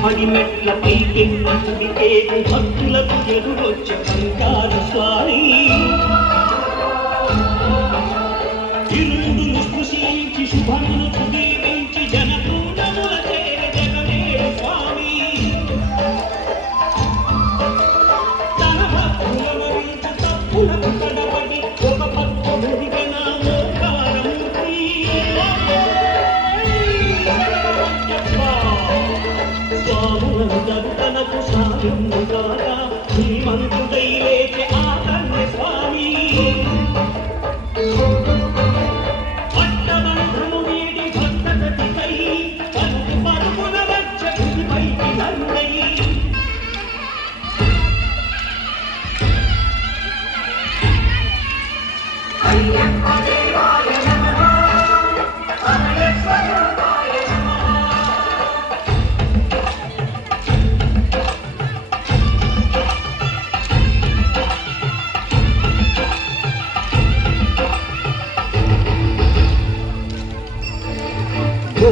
పడిమెట్ల పైకెక్కి భక్తులకు ఎదురొచ్చే బంగార స్వామి ఇరుముడును స్పృశించి శుభమును దీవించి జనపూర్ణముల చేరి జగమేర స్వామి తన భక్తులవరించు తప్పులకు తడబడి ఒక పట్టు ముదిగన మోకారమూర్తి స్వాములను దర్శనకు సాధ్యము కాగా శ్రీమంతుడై లేచే ఆ కన్య స్వామి పట్టబంధము వీడి భక్తగతికై పరుగు పరుగున వచ్చ గుడిపైకి నందై అయ్యప్ప దేవాయ నమః అమరేశ్వర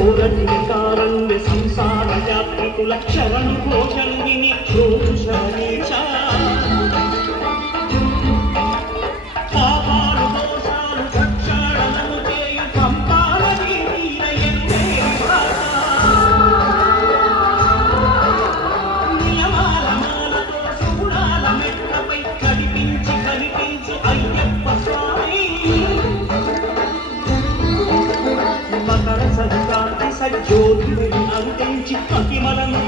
ఘోరన్యకారణ్య సంసార యాత్రికుల శరణు ఘోషను విని శరణీశ పాపాలు దోషాలు ప్రక్షాళనము చేయు పంపాలని నియమాల మాలతో శూలాల మెట్లపై కనిపించు అయ్యప్ప స్వామి మకర సంక్రాంతి సజ్జోతి అందించి పతిమలను